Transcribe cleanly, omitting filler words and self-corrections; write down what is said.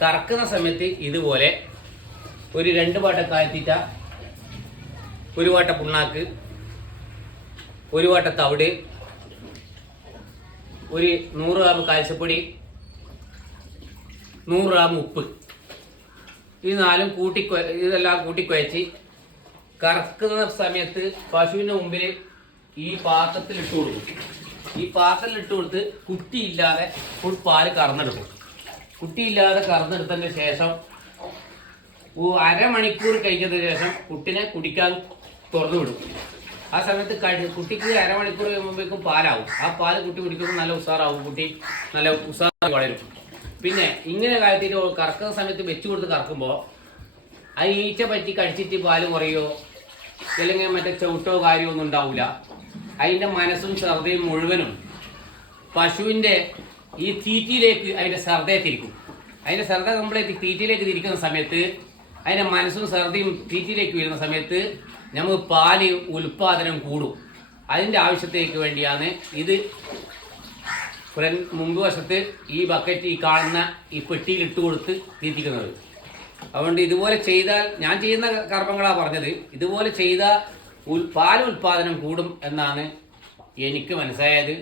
കറക്കുന്ന സമയത്ത് ഇതുപോലെ ഒരു 2 വാട്ട കാഴ്ത്തിറ്റ, 1 വാട്ട പുണ്ണാക്ക്, 1 വാട്ട തവിട്, ഒരു 100 ഗ്രാം കാൽസ്യപ്പൊടി, 100 ഗ്രാം ഉപ്പ്, ഇതെല്ലാം കൂട്ടിക്കുഴച്ച് കറക്കുന്ന സമയത്ത് പശുവിൻ്റെ മുമ്പിൽ ഈ പാത്രത്തിൽ ഇട്ട് കൊടുക്കും. ഈ പാത്രത്തിൽ ഇട്ട് കൊടുത്ത് കുട്ടിയില്ലാതെ ഫുൾ പാല് കറന്നെടുക്കും. കുട്ടിയില്ലാതെ കറന്നെടുത്തതിന് ശേഷം അരമണിക്കൂർ കഴിഞ്ഞതിന് ശേഷം കുട്ടിനെ കുടിക്കാൻ തുറന്നു വിടും. ആ സമയത്ത് കുട്ടിക്ക് അരമണിക്കൂർ കഴിയുമ്പോഴേക്കും പാലാവും. ആ പാല് കുട്ടി കുടിക്കുമ്പോൾ നല്ല ഉഷാറാവും. കുട്ടി നല്ല ഉഷാറായി വളരും. പിന്നെ ഇങ്ങനെ കാര്യത്തിൽ കറക്കുന്ന സമയത്ത് വെച്ച് കൊടുത്ത് കറക്കുമ്പോൾ ആ ഈച്ച പറ്റി കടിച്ചിട്ട് പാല് കുറയോ അല്ലെങ്കിൽ മറ്റേ ചവിട്ടോ കാര്യമോ ഒന്നും ഉണ്ടാവില്ല. അതിൻ്റെ മനസ്സും ശ്രദ്ധയും മുഴുവനും പശുവിൻ്റെ ഈ തീറ്റിയിലേക്ക് അതിൻ്റെ ശ്രദ്ധയെ തിരിക്കും. അതിൻ്റെ ശ്രദ്ധ കംപ്ലീറ്റ് തീറ്റിയിലേക്ക് തിരിക്കുന്ന സമയത്ത് അതിൻ്റെ മനസ്സും ശ്രദ്ധയും തീറ്റിയിലേക്ക് വരുന്ന സമയത്ത് നമുക്ക് പാല് ഉൽപാദനം കൂടും. അതിൻ്റെ ആവശ്യത്തേക്ക് വേണ്ടിയാണ് ഇത് മുമ്പ് വശത്ത് ഈ ബക്കറ്റ് ഈ കാണുന്ന ഈ പെട്ടിയിൽ ഇട്ട് കൊടുത്ത് തീറ്റിക്കുന്നത്. അതുകൊണ്ട് ഇതുപോലെ ചെയ്താൽ, ഞാൻ ചെയ്യുന്ന കർമ്മങ്ങളാണ് പറഞ്ഞത്, ഇതുപോലെ ചെയ്താൽ പാൽ ഉൽപാദനം കൂടും എന്നാണ് എനിക്ക് മനസ്സിലായത്.